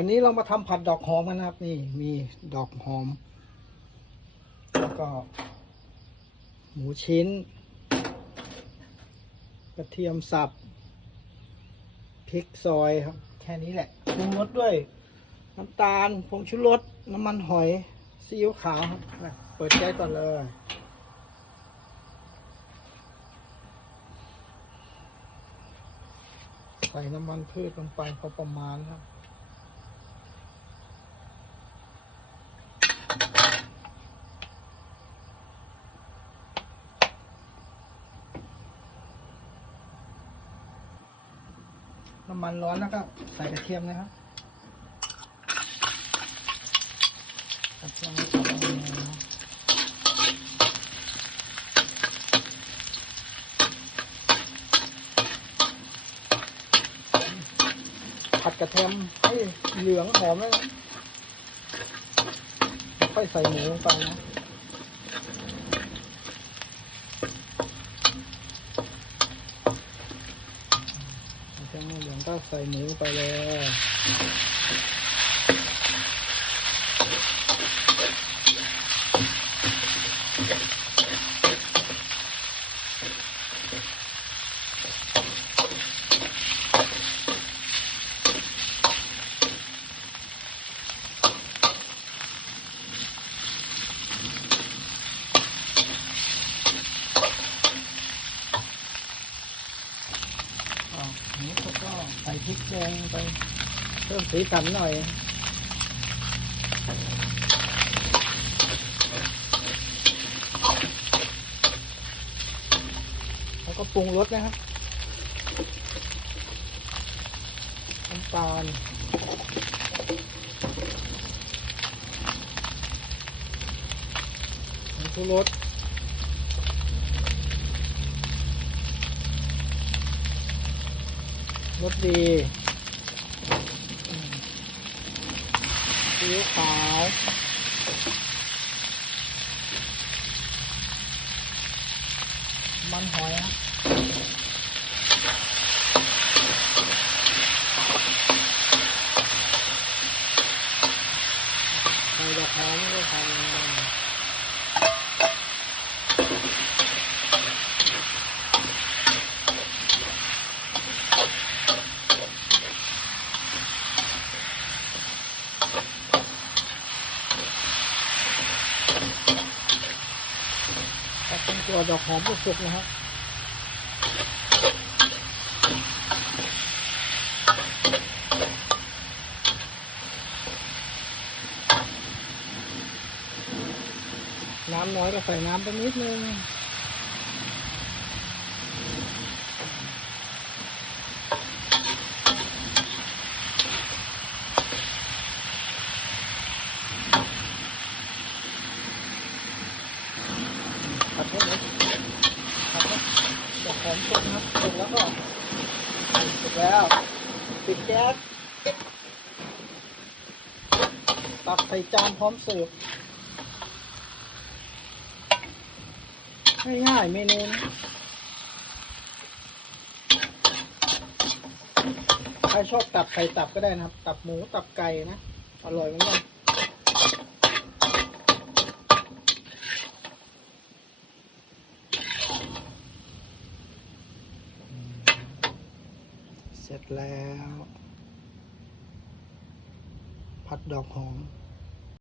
วันนี้เรามาทำผัดดอกหอมกันนะครับ นี่มีดอกหอม แล้วก็ หมูชิ้น กระเทียมสับพริกซอยครับ แค่นี้แหละปรุงรสด้วย น้ำตาลผงชูรสน้ำมันหอยซีอิ๊วขาวครับอะเปิดแก๊สก่อนเลยใส่น้ำมันพืชลงไปพอประมาณครับ น้ำมันร้อนแล้วก็ใส่กระเทียมนะครับกระเทียมสับลงไปผัดกระเทียมให้เหลืองหอมแล้วนะค่อยใส่หมูลงไปนะเทียมเหลือง ก็ใส่หมูไปเลย อ่าอันนี้เขาก็ใส่พริกแกงไปเพิ่มสีสันหน่อยแล้วก็ปรุงรสนะครับน้ำตาลผงชูรส รสดีอืมซีอิ๊วขาวมันหอยครับใส่ดอกหอมก็ทำแตัวดอกหอมสุกๆนะครับน้ำน้อยก็ใส่น้ำไปนิดนึง ผัดให้หมดผัดให้ดอกหอมสุกนะครับสุกแล้วก็สุกแล้วปิดแก๊สตักใส่จานพร้อมเสิร์ฟง่ายๆเมนูนี้ใครชอบตับใส่ตับก็ได้นะครับ ตับหมูตับไก่นะ อร่อยเหมือนกัน เสร็จแล้ว ผัดดอกหอม